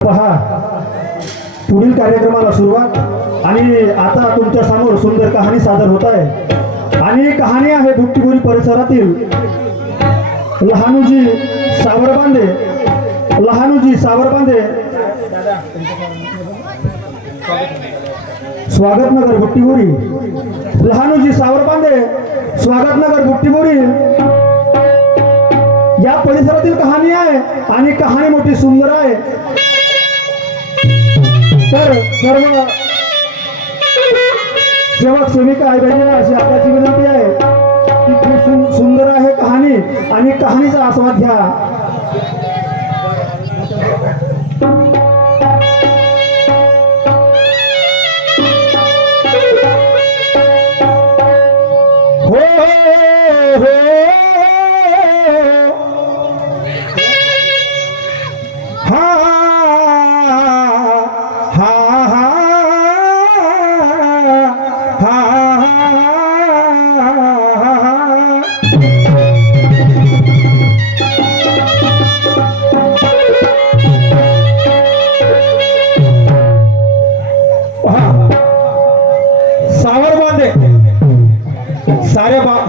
पहा पुढील कार्यक्रमाला सुरुवात आणि आता तुमच्या समोर सुंदर कहाणी सादर होत आहे आणि कहाणी आहे बुट्टीबोरी परिसरातील लहानूजी सावरबांदे स्वागतनगर बुट्टीबोरी लहानूजी सावरबांदे स्वागतनगर बुट्टीबोरी या परिसरातील कहाणी आहे आणि कहाणी मोठी सुंदर आहे। तर सर्व सेवक सेविका आई बहिणींना अशी आपल्याची विनंती आहे की खूप सुंदर आहे कहाणी आणि कहाणीचा आस्वाद घ्या।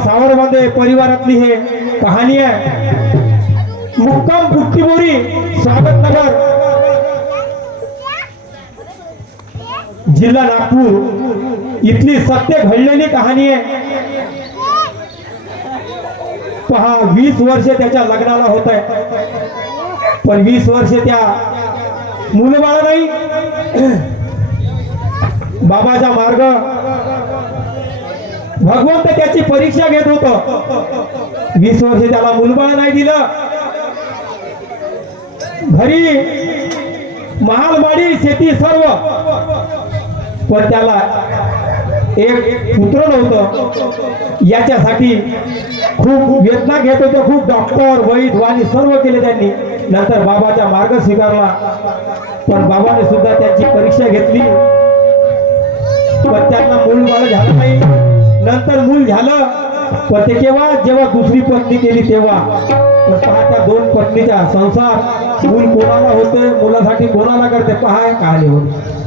सावरबांदे परिवारातली हे कहाणी आहे। मुक्काम बुट्टीबोरी स्वागतनगर जिल्हा नागपूर इथली सत्य घडलेली कहाणी आहे। पहा 20 वर्ष त्याच्या लग्नाला होत आहे पण 20 वर्ष त्या मुलबाळ नाही। बाबाचा मार्ग भगवंत त्याची परीक्षा घेत होत। 20 वर्ष त्याला मुलबाळ नाही दिलं। घरी महालमाडी शेती सर्व पण त्याला एक पुत्र नव्हतं। याच्यासाठी खूप वेदना घेत होते। खूप डॉक्टर वैद्य वाणी सर्व केले त्यांनी। नंतर बाबाचा मार्ग स्वीकारला पण बाबाने सुद्धा त्यांची परीक्षा घेतली पण त्यांना मूलबाळ झालं नाही। नंतर मूल झालं पण ते जेव्हा दुसरी पत्नी केली तेव्हा पण पहा त्या दोन पत्नीचा संसार मूल कोणाला होते मुलासाठी कोणाला करते पहा कहाणी होती।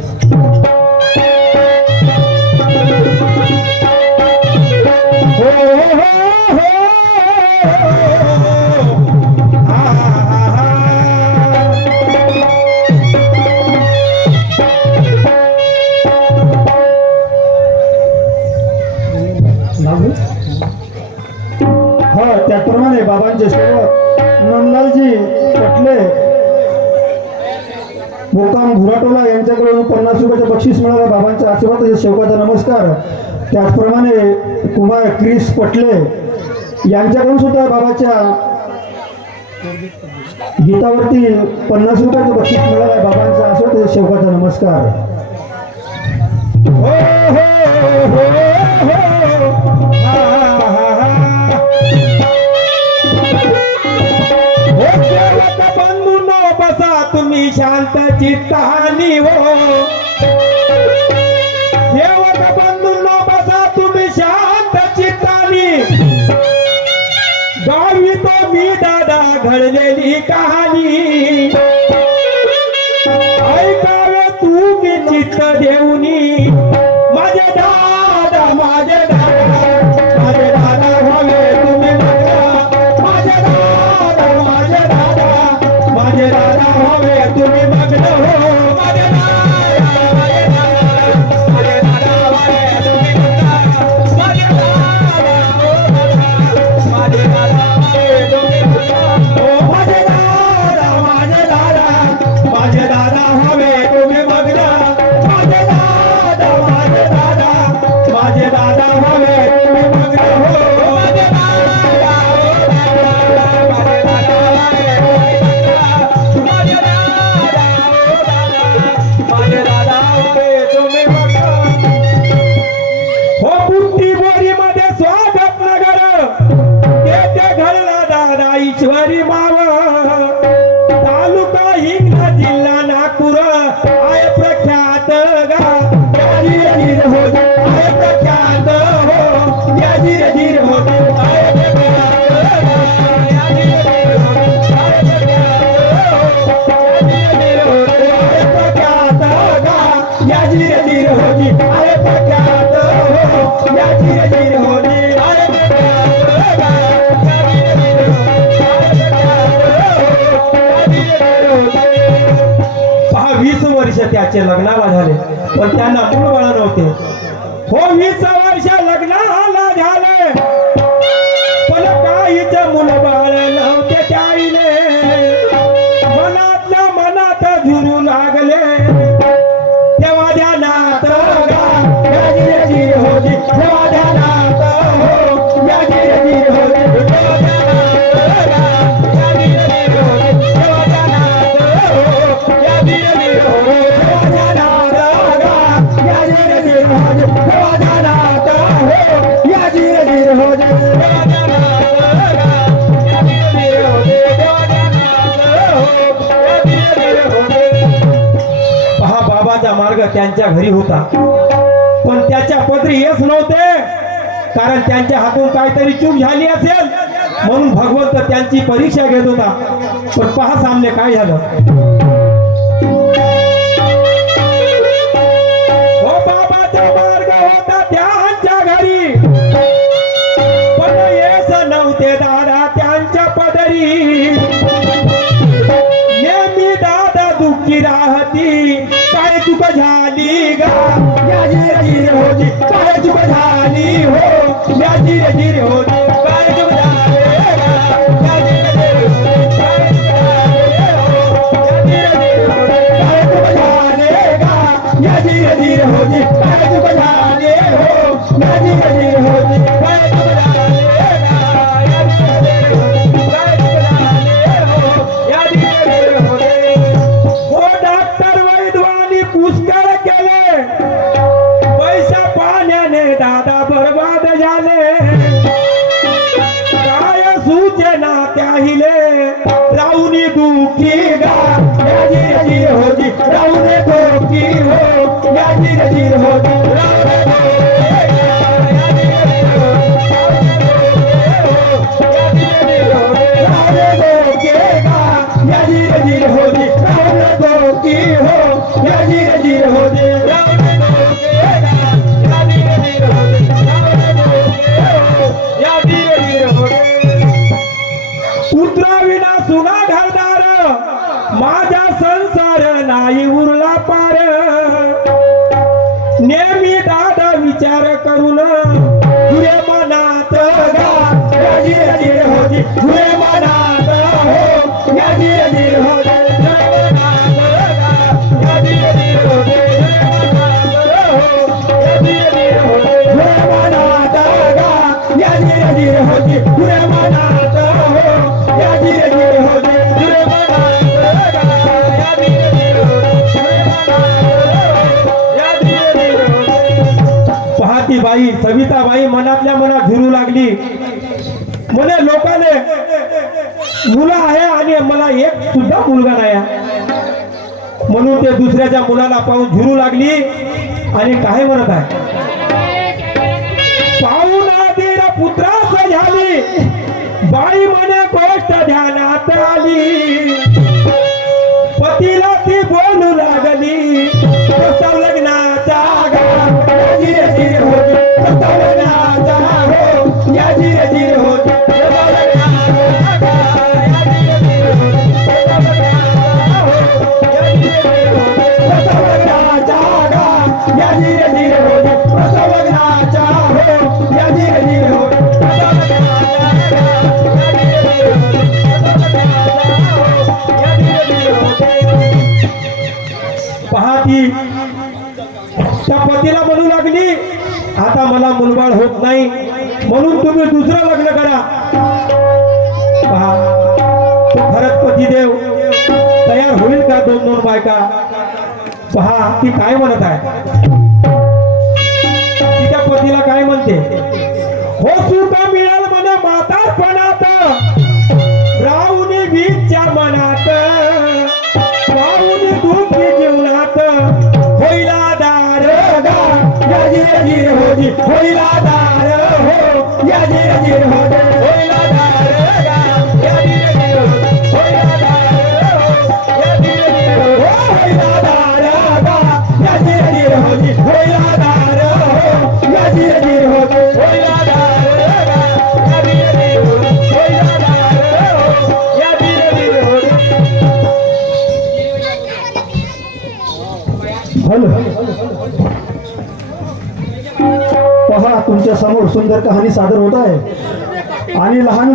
त्याप्रमाणे बाबांचे सेवक नंदलालजी पटले मुक्काम भुराटोला यांच्याकडून 50 रुपयाचे बक्षीस मिळालं। बाबांचा आशीर्वाद सेवकाचा नमस्कार। त्याचप्रमाणे कुमार क्रिस पटले यांच्याकडून सुद्धा बाबाच्या गीतावरती 50 रुपयाचे बक्षीस मिळालं। बाबांचा आशीर्वाद सेवकाचा नमस्कार। तुम्ही शांत चित्तानी हो सेवक बंधूंनो बसा तुम्ही शांत चित्तानी। गावी तो मी दादा घडलेली कहाणी ऐकावे तुम्ही चित्त देऊनी। माझे दादा माझे दादा माझे दादा व्हावे तुम्ही माझे दादा माझे दादा माझे दादा व्हावे तुम्ही मग्न हो। माझे दादा माझे दादा माझे दादा व्हावे तुम्ही मग्न। माझे दादा माझे दादा व्हावे तुम्ही मग्न। माझे दादा माझे दादा माझे दादा व्हावे तुम्ही मग्न। माझे दादा या धीरे धीरे हो जी पहा 20 वर्ष त्याचे लग्नाला झाले पण त्यांना मूळ बाळ नव्हते हो 20 वर्ष लग्नाला झाले पण काहीच मूल बाळ नव्हते त्याईले मनातल्या मनात झुरू लागले तेव्हा ध्यानात गा या धीरे धीरे हो जी तेव्हा ध्यानात हो या धीरे धीरे हो जी तेव्हा ध्यानात गा या धीरे धीरे हो जी तेव्हा ध्यानात हो या धीरे धीरे हो तेव्हा ध्यानात गा या धीरे धीरे हो जी तेव्हा ध्यानात हो या धीरे धीरे हो जी तेव्हा ध्यानात गा या धीरे धीरे हो जी तेव्हा ध्यानात हो या धीरे धीरे हो जी पहा बाबाचा मार्ग त्यांच्या घरी होता पण त्याच्या पदरी येच नव्हते कारण त्यांच्या हातून काहीतरी चूक झाली असेल म्हणून भगवंत त्यांची परीक्षा घेत होता पण पहा सामने काय झालं हो बाबाचा मार्ग होता त्यांच्या घरी पण येस नव्हते दादा त्यांच्या पदरी नेहमी दादा दुःखी राहती काय चूक झाली गा या धीरे धीरे हो जी काय चूक झाली हो या धीरे धीरे हो जी काय चूक झाली गा या धीरे धीरे हो जी काय चूक झाली गा या धीरे धीरे हो जी काय चूक झाली हो या धीरे धीरे हो जी काय चूक झाली गा या धीरे धीरे हो जी काय चूक झाली हो या धीरे धीरे हो जी हो डॉक्टर वैद्वानी पुष्कळ केले पैसा पाण्याने दादा बर्बाद झाले काय सूचना त्याहिले राहुनी दुखी गा या धीरे धीरे हो जी राहुने दुखी हो या धीरे धीरे हो जी राहुने दुखी गा, या धीरे धीरे हो या धीरे धीरे हो राहुने दुखी गा, या धीरे धीरे हो जी राहुने दुखी हो या धीरे धीरे हो जी राहुने दुखी गा, या धीरे धीरे हो जी राहुने दुखी हो या धीरे धीरे हो पुत्रा विना सुना घरदार माझा संसार नाही उरला पार नेहमी दादा विचार करून तुझे मनात गा या धीरे धीरे हो जी तुझे मनात हो या धीरे धीरे हो जी तुझे मनात गा या धीरे धीरे हो जी तुझे मनात हो या धीरे धीरे हो जी तुझे मनात गा या धीरे धीरे हो जी तुझे मनात हो या धीरे धीरे हो जी तुझे मनात गा या धीरे धीरे हो जी तुझे मनात हो या धीरे धीरे हो जी पहाती बाई सविताबाई मनातल्या मनात झुरू लागली म्हणे लोकांनी मुलं आहे आणि मला एक सुद्धा मुलगा नाही म्हणून ते दुसऱ्याच्या मुलाला पाहून झुरू लागली आणि काय म्हणत आहे पाहून आधीर पुत्रास झाली बाई म्हणे गोष्ट ध्यानात आली पतीला ती बोलू लागली प्रस्ताव लग्नाचा गा या धीरे धीरे हो जी प्रस्ताव लग्नाचा हो या धीरे धीरे हो जी प्रस्ताव लग्नाचा गा या धीरे धीरे हो जी प्रस्ताव लग्नाचा हो या धीरे धीरे हो जी प्रस्ताव लग्नाचा गा या धीरे धीरे हो जी प्रस्ताव लग्नाचा हो या धीरे धीरे हो जी प्रस्ताव लग्नाचा गा या धीरे धीरे हो जी प्रस्ताव लग्नाचा हो या धीरे धीरे हो जी पहाती त्या पतीला म्हणू लागली आता मला मुलबाळ होत नाही म्हणून तुम्ही दुसरं लग्न करा पहा तो खरंच पतिदेव तयार होईल का दोन दोन बायका पहा ती काय म्हणत आहे तिच्या पतीला काय म्हणते हो सुख मिळाल म्हणे म्हातारपणात राहुनी बीच्या मनात राहुनी दुःखी जीवनात होईला दार गा या धीरे धीरे हो जी होईला दार हो या धीरे धीरे हो जी होईला दार गा या धीरे धीरे हो जी होईला दार हो या धीरे धीरे हो होईला दार गा या धीरे धीरे हो जी होईला दार हो या धीरे धीरे समोर सुंदर कहाणी सादर होत आहे आणि लहान